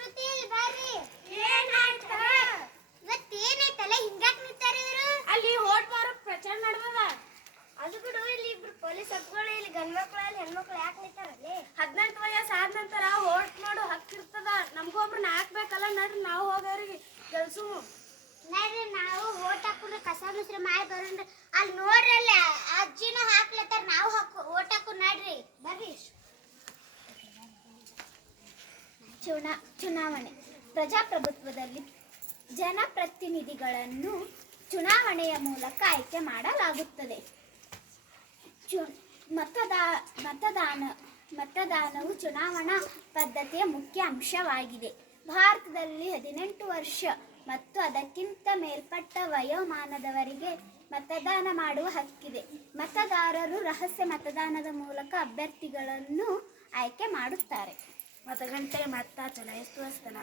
ಶ್ರುತಿ ಬರ್ರಿ. ಏನಾಯ್ತು? ಇವತ್ತೇನಾಯ್ತಲ್ಲ ಹಿಂಗಾಕ್ ನಿಂತಾರೆ ಇವರು? ಅಲ್ಲಿ ಹೋಟ್ ಮಾರೋ ಪ್ರಚಾರ ನಡೆದದ. ಅದು ಬಿಡು, ಇಲ್ಲಿ ಇಬ್ರು ಪೊಲೀಸ್ ಹತ್ಕೊಳ್ಳಿ. ಇಲ್ಲಿ ಗಂಡ್ಮಕ್ಳು ಅಲ್ಲಿ ಹೆಣ್ಮಕ್ಳು ಯಾಕೆ ನಿಂತಾರಲ್ಲಿ? 18 ವಯಸ್ಸು ಆದ ನಂತರ ಹೋಟ್ ಮಾಡೋ ಹಕ್ಕಿರ್ತದ. ನಮ್ಗೊಬ್ರನ್ನ ಹಾಕ್ಬೇಕಲ್ಲ, ನಡ್ರಿ ನಾವು ಹೋಗೋರಿಗೆ ಗೆಲ್ಸು. ನೋಡ್ರಿ, ನಾವು ಓಟ್ ಹಾಕೊಂಡ್ರೆ ಕಸ ಮುಸ್ರಿ ಮಾಡಿ ಬರೋಣ್ರಿ. ಅಲ್ಲಿ ನೋಡ್ರಿ, ಅಲ್ಲಿ ಅಜ್ಜಿನೂ ಹಾಕ್ಲತ್ತಾರ. ನಾವು ಓಟ್ ಹಾಕು ನೋಡ್ರಿ. ಬರ್ರಿ. ಚುನಾವಣೆ. ಪ್ರಜಾಪ್ರಭುತ್ವದಲ್ಲಿ ಜನಪ್ರತಿನಿಧಿಗಳನ್ನು ಚುನಾವಣೆಯ ಮೂಲಕ ಆಯ್ಕೆ ಮಾಡಲಾಗುತ್ತದೆ. ಮತದಾನವು ಚುನಾವಣಾ ಪದ್ಧತಿಯ ಮುಖ್ಯ ಅಂಶವಾಗಿದೆ. ಭಾರತದಲ್ಲಿ 18 ವರ್ಷ ಮತ್ತು ಅದಕ್ಕಿಂತ ಮೇಲ್ಪಟ್ಟ ವಯೋಮಾನದವರಿಗೆ ಮತದಾನ ಮಾಡುವ ಹಕ್ಕಿದೆ. ಮತದಾರರು ರಹಸ್ಯ ಮತದಾನದ ಮೂಲಕ ಅಭ್ಯರ್ಥಿಗಳನ್ನು ಆಯ್ಕೆ ಮಾಡುತ್ತಾರೆ. ಮತಗಟ್ಟೆ ಮತ ಚಲಾಯಿಸುವ ಸ್ಥಳ.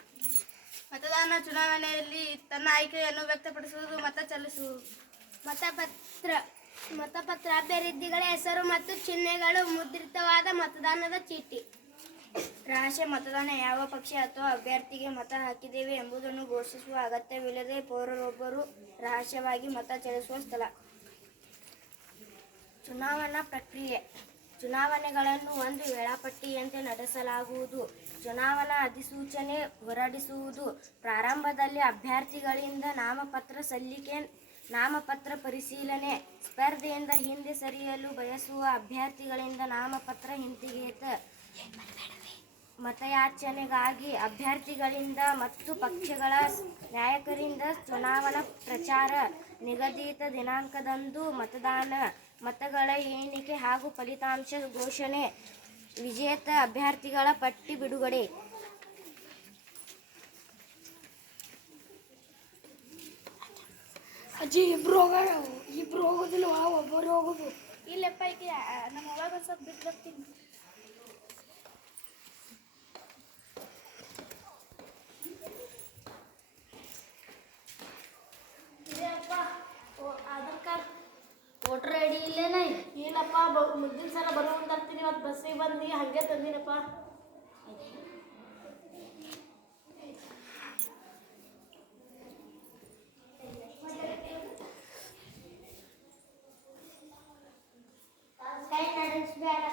ಮತದಾನ ಚುನಾವಣೆಯಲ್ಲಿ ತನ್ನ ಆಯ್ಕೆಯನ್ನು ವ್ಯಕ್ತಪಡಿಸುವುದು, ಮತ ಚಲಾಯಿಸುವುದು. ಮತಪತ್ರ ಅಭ್ಯರ್ಥಿಗಳ ಹೆಸರು ಮತ್ತು ಚಿಹ್ನೆಗಳು ಮುದ್ರಿತವಾದ ಮತದಾನದ ಚೀಟಿ. ರಹಸ್ಯ ಮತದಾನ. ಯಾವ ಪಕ್ಷ ಅಥವಾ ಅಭ್ಯರ್ಥಿಗೆ ಮತ ಹಾಕಿದ್ದೇವೆ ಎಂಬುದನ್ನು ಘೋಷಿಸುವ ಅಗತ್ಯವಿಲ್ಲದೆ ಪೌರರೊಬ್ಬರು ರಹಸ್ಯವಾಗಿ ಮತ ಚಲಾಯಿಸುವ ಸ್ಥಳ. ಚುನಾವಣಾ ಪ್ರಕ್ರಿಯೆ. ಚುನಾವಣೆಗಳನ್ನು ಒಂದು ವೇಳಾಪಟ್ಟಿಯಂತೆ ನಡೆಸಲಾಗುವುದು. ಚುನಾವಣಾ ಅಧಿಸೂಚನೆ ಹೊರಡಿಸುವುದು. ಪ್ರಾರಂಭದಲ್ಲಿ ಅಭ್ಯರ್ಥಿಗಳಿಂದ ನಾಮಪತ್ರ ಸಲ್ಲಿಕೆ, ನಾಮಪತ್ರ ಪರಿಶೀಲನೆ. ಸ್ಪರ್ಧೆಯಿಂದ ಹಿಂದೆ ಸರಿಯಲು ಬಯಸುವ ಅಭ್ಯರ್ಥಿಗಳಿಂದ ನಾಮಪತ್ರ ಹಿಂತೆಗೆತ. ಮತಯಾಚನೆಗಾಗಿ ಅಭ್ಯರ್ಥಿಗಳಿಂದ ಮತ್ತು ಪಕ್ಷಗಳ ನಾಯಕರಿಂದ ಚುನಾವಣಾ ಪ್ರಚಾರ. ನಿಗದಿತ ದಿನಾಂಕದಂದು ಮತದಾನ. ಮತಗಳ ಎಣಿಕೆ ಹಾಗೂ ಫಲಿತಾಂಶ ಘೋಷಣೆ. ವಿಜೇತ ಅಭ್ಯರ್ಥಿಗಳ ಪಟ್ಟಿ ಬಿಡುಗಡೆ. ಅಜ್ಜಿ ಇಬ್ರು ಹೋಗೋದಿಲ್ವಾ? ಒಬ್ಬರು ಹೋಗೋದು. ಇಲ್ಲಪ್ಪ, ಈಗ ನಮ್ಮ ಅವಾಗ ಒಂದು ಸ್ವಲ್ಪ ಬಿಟ್ಟು ಬರ್ತೀನಿ. Aadhaar card voter I D ಇಲ್ಲೇನ? ಇಲ್ಲಪ್ಪ, ಮುಂದಿನ ಸಲ ಬರೋದು ಅಂತೀನಿ. ಇವತ್ತು ಬಸ್ಸಿಗೆ ಬಂದು ಹಾಗೆ ತಂದಿನಪ್ಪ. ಕೈ ನಡೆಸಬೇಡ.